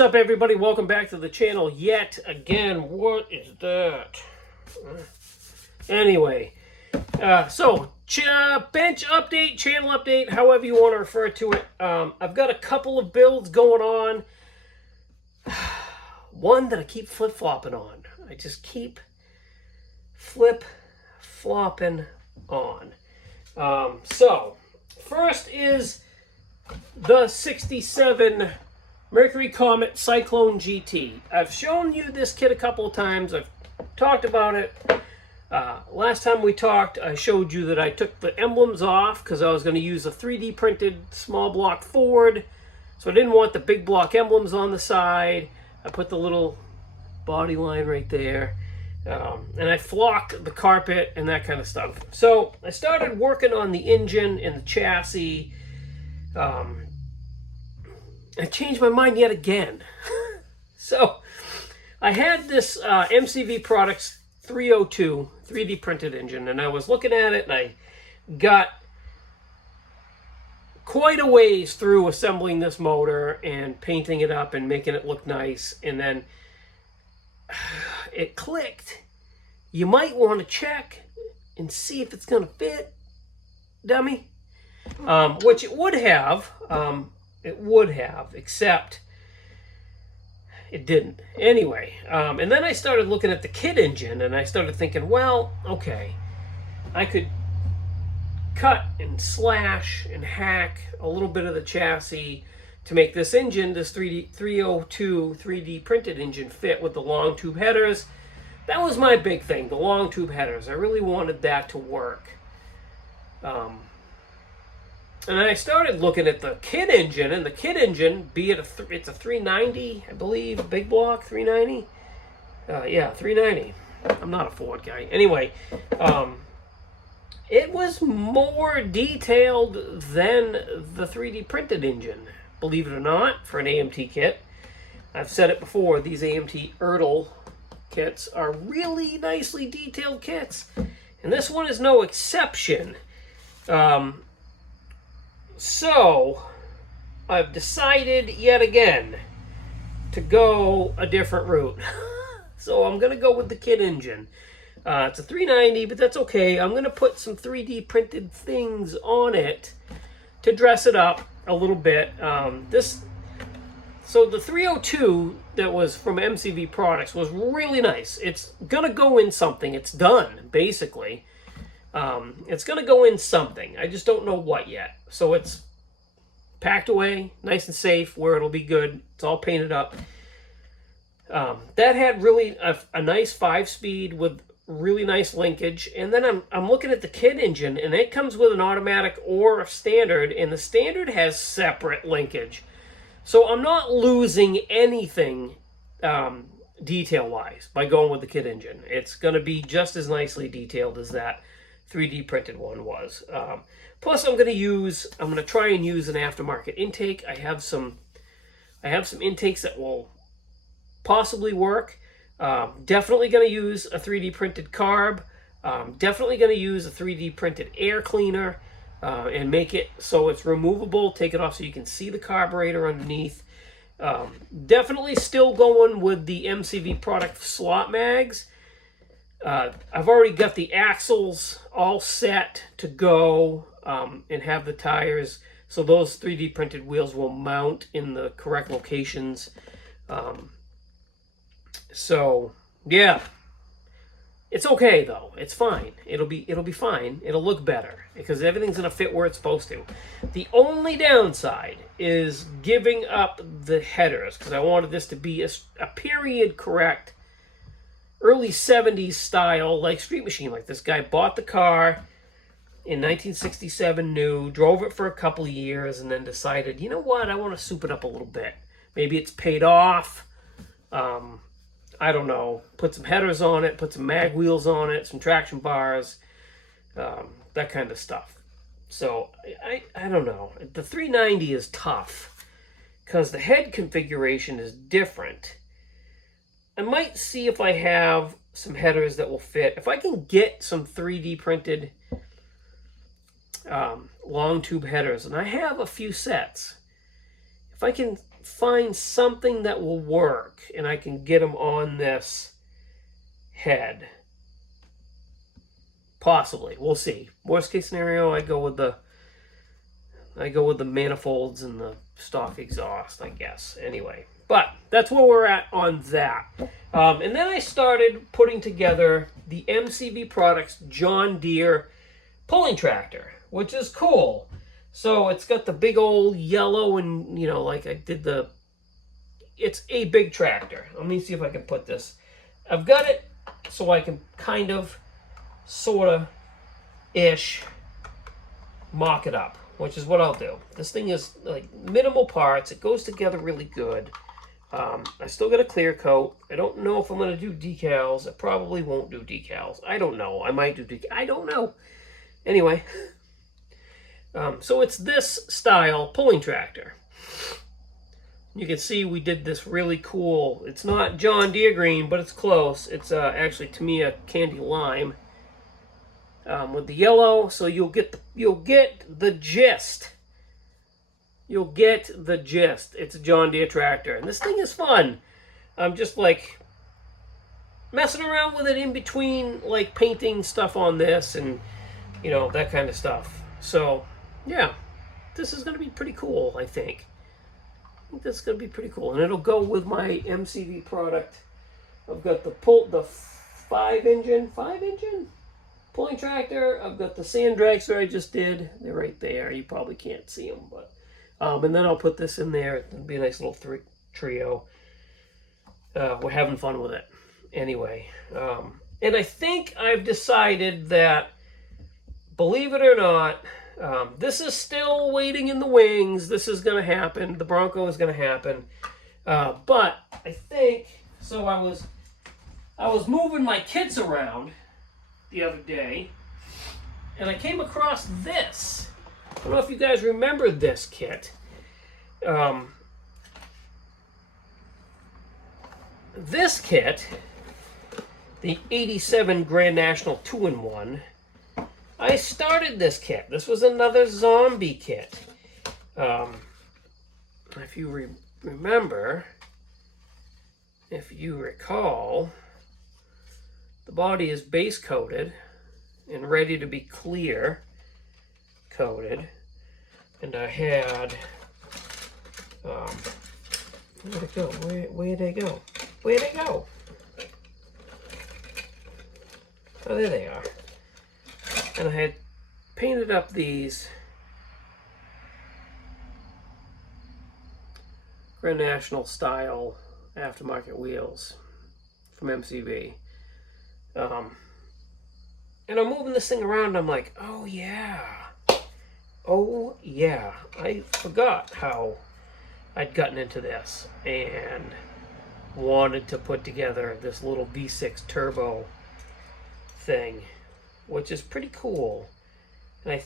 What's up, everybody? Welcome back to the channel yet again. What is that? Anyway, bench update, channel update, however you want to refer to it. I've got a couple of builds going on. One that I keep flip-flopping on. I just keep flip-flopping on. So, first is the 67 Mercury Comet Cyclone GT. I've shown you this kit a couple of times. I've talked about it. Last time we talked, I showed you that I took the emblems off because I was going to use a 3D printed small block Ford. So I didn't want the big block emblems on the side. I put the little body line right there. And I flocked the carpet and that kind of stuff. So I started working on the engine and the chassis. I changed my mind yet again. So I had this MCV Products 302 3D printed engine, and I was looking at it, and I got quite a ways through assembling this motor and painting it up and making it look nice, and then it clicked. You might want to check and see if it's going to fit, dummy. Which it would have. It would have, except it didn't. Anyway, and then I started looking at the kit engine, and I started thinking, well, okay, I could cut and slash and hack a little bit of the chassis to make this engine, this 302 3D printed engine, fit with the long tube headers. That was my big thing, the long tube headers. I really wanted that to work. And I started looking at the kit engine, and the kit engine, be it it's a 390, I believe, big block 390. Yeah, 390. I'm not a Ford guy. Anyway, it was more detailed than the 3D printed engine, believe it or not, for an AMT kit. I've said it before, these AMT Ertl kits are really nicely detailed kits, and this one is no exception. So, I've decided yet again to go a different route. So I'm going to go with the kit engine. It's a 390, but that's okay. I'm going to put some 3D printed things on it to dress it up a little bit. So the 302 that was from MCV Products was really nice. It's going to go in something. It's done, basically. It's going to go in something. I just don't know what yet. So it's packed away, nice and safe, where it'll be good. It's all painted up. That had really a nice 5-speed with really nice linkage. And then I'm looking at the kit engine, and it comes with an automatic or a standard, and the standard has separate linkage. So I'm not losing anything detail-wise by going with the kit engine. It's going to be just as nicely detailed as that 3D printed one was. Plus, I'm going to try and use an aftermarket intake. I have some intakes that will possibly work. Definitely going to use a 3D printed carb. Definitely going to use a 3D printed air cleaner and make it so it's removable. Take it off so you can see the carburetor underneath. Definitely still going with the MCV product slot mags. I've already got the axles all set to go and have the tires, so those 3D printed wheels will mount in the correct locations. So yeah, it's okay though. It's fine. It'll be fine. It'll look better because everything's gonna fit where it's supposed to. The only downside is giving up the headers because I wanted this to be a period correct, early 70s style, like Street Machine. Like this guy bought the car in 1967 new, drove it for a couple of years, and then decided, you know what, I want to soup it up a little bit. Maybe it's paid off. I don't know. Put some headers on it, put some mag wheels on it, some traction bars, that kind of stuff. So I don't know. The 390 is tough because the head configuration is different. I might see if I have some headers that will fit. If I can get some 3D printed long tube headers, and I have a few sets. If I can find something that will work and I can get them on this head. Possibly. We'll see. Worst case scenario, I go with the manifolds and the stock exhaust, I guess. Anyway, but that's where we're at on that. And then I started putting together the MCV Products John Deere pulling tractor, which is cool. So it's got the big old yellow and, you know, like I did it's a big tractor. Let me see if I can put this. I've got it so I can kind of, sort of, ish, mock it up, which is what I'll do. This thing is like minimal parts. It goes together really good. I still got a clear coat. I don't know if I'm going to do decals. I probably won't do decals. I don't know. I might do decals. I don't know. Anyway, so it's this style pulling tractor. You can see we did this really cool. It's not John Deere green, but it's close. It's actually, to me, a candy lime with the yellow. So you'll get the gist. You'll get the gist. It's a John Deere tractor, and this thing is fun. I'm just like messing around with it in between, like painting stuff on this and, you know, that kind of stuff. So yeah, this is going to be pretty cool, I think. I think that's going to be pretty cool, and it'll go with my MCV product. I've got the 5 engine pulling tractor. I've got the sand dragster I just did. They're right there. You probably can't see them, but and then I'll put this in there. It'll be a nice little trio. We're having fun with it anyway. And I think I've decided that, believe it or not, this is still waiting in the wings. This is going to happen. The Bronco is going to happen. But I think, so I was moving my kits around the other day, and I came across this. I don't know if you guys remember this kit. This kit, the 87 Grand National 2-in-1, I started this kit. This was another zombie kit. If you remember, if you recall, the body is base coated and ready to be clear coated. And I had, where'd it go? Where'd they go? Where'd they go? Oh, there they are. And I had painted up these Grand National style aftermarket wheels from MCV. And I'm moving this thing around, and I'm like, oh yeah, I forgot how I'd gotten into this and wanted to put together this little V6 turbo thing, which is pretty cool. And I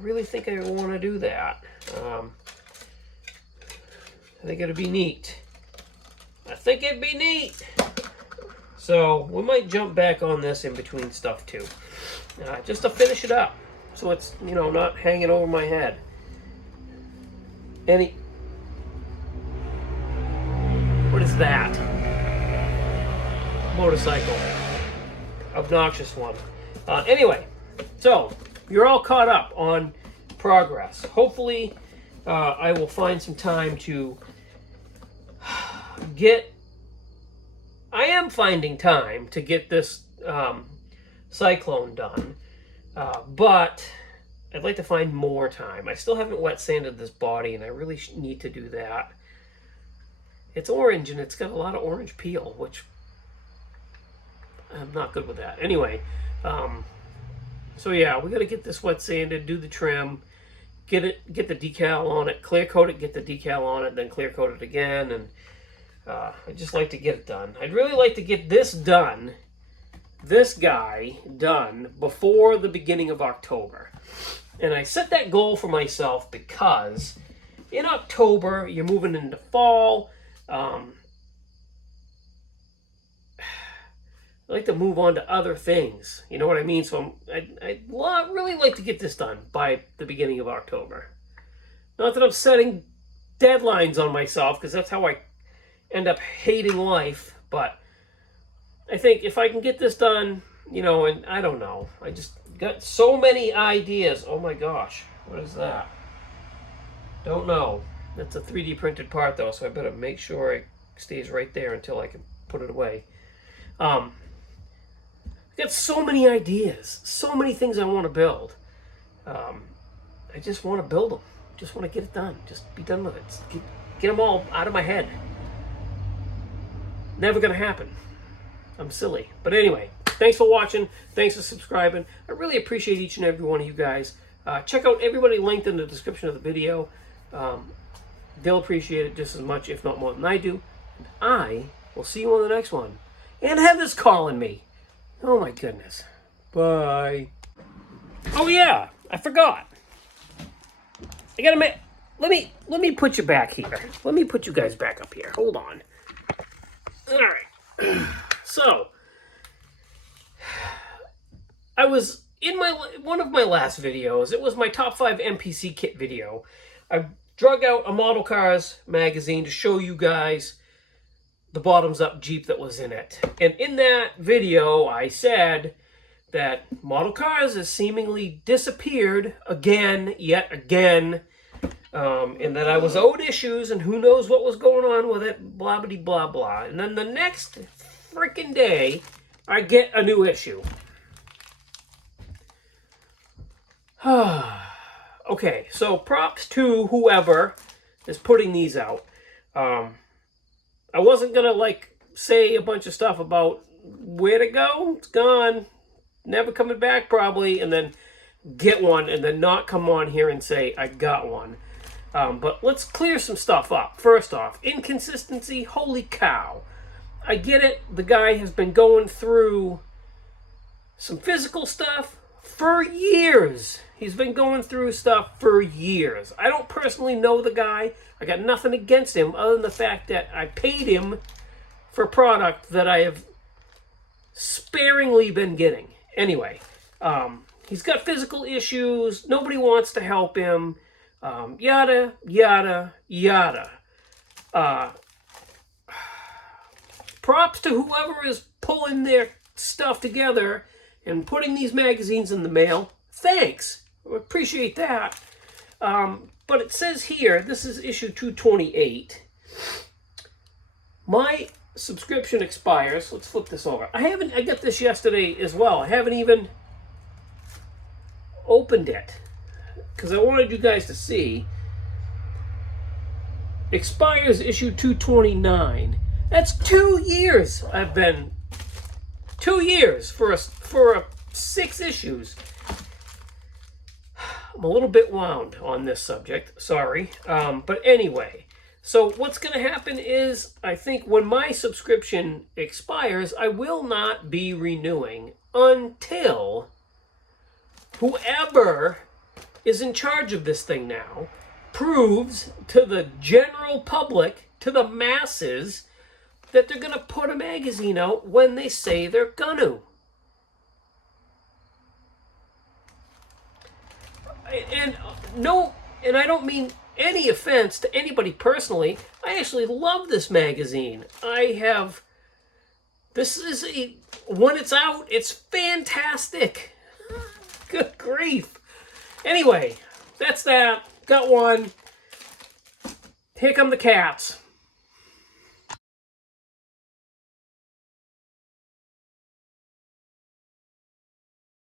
really think I want to do that. I think it'd be neat. So we might jump back on this in between stuff too, just to finish it up, so it's, you know, not hanging over my head. What is that? Motorcycle. Obnoxious one. Anyway, so you're all caught up on progress. Hopefully, I will find some time to I am finding time to get this Cyclone done, but I'd like to find more time. I still haven't wet sanded this body, and I really need to do that. It's orange, and it's got a lot of orange peel, which I'm not good with that. Anyway, so yeah, we got to get this wet sanded, do the trim, get the decal on it, clear coat it, get the decal on it, then clear coat it again, and I'd just like to get it done. I'd really like to get this guy done before the beginning of October. And I set that goal for myself because in October, you're moving into fall. I like to move on to other things. You know what I mean? So I'd really like to get this done by the beginning of October. Not that I'm setting deadlines on myself because that's how I end up hating life. But I think if I can get this done, you know, and I don't know, I just got so many ideas. Oh my gosh, what is that? Don't know. That's a 3D printed part though, so I better make sure it stays right there until I can put it away. I got so many ideas, so many things I want to build. I just want to build them. Just want to get it done. Just be done with it. Get them all out of my head. Never going to happen. I'm silly. But anyway, thanks for watching. Thanks for subscribing. I really appreciate each and every one of you guys. Check out everybody linked in the description of the video. They'll appreciate it just as much, if not more than I do. And I will see you on the next one. And Heather's calling me. Oh my goodness. Bye. Oh yeah, I forgot. I gotta make. Let me put you back here. Let me put you guys back up here. Hold on. All right. So, I was in one of my last videos. It was my top 5 NPC kit video. I drug out a Model Cars magazine to show you guys the bottoms-up Jeep that was in it. And in that video, I said that Model Cars has seemingly disappeared again, yet again, and that I was owed issues, and who knows what was going on with it, blah, blah, blah, blah. And then the next freaking day, I get a new issue. Okay, so props to whoever is putting these out. I wasn't gonna say a bunch of stuff about where to go. It's gone, never coming back probably, and then get one and then not come on here and say I got one. But let's clear some stuff up. First off, inconsistency. Holy cow! I get it. The guy has been going through some physical stuff for years. He's been going through stuff for years. I don't personally know the guy. I got nothing against him other than the fact that I paid him for a product that I have sparingly been getting. Anyway, he's got physical issues. Nobody wants to help him. Yada, yada, yada. Props to whoever is pulling their stuff together and putting these magazines in the mail. Thanks. I appreciate that. But it says here, this is issue 228. My subscription expires. Let's flip this over. I got this yesterday as well. I haven't even opened it because I wanted you guys to see. Expires issue 229. That's 2 years I've been. 2 years for a 6 issues. I'm a little bit wound on this subject, sorry. But anyway, so what's going to happen is, I think when my subscription expires, I will not be renewing until whoever is in charge of this thing now proves to the general public, to the masses, that they're going to put a magazine out when they say they're going to. And I don't mean any offense to anybody personally. I actually love this magazine. When it's out, it's fantastic. Good grief. Anyway, that's that. Got one. Here come the cats.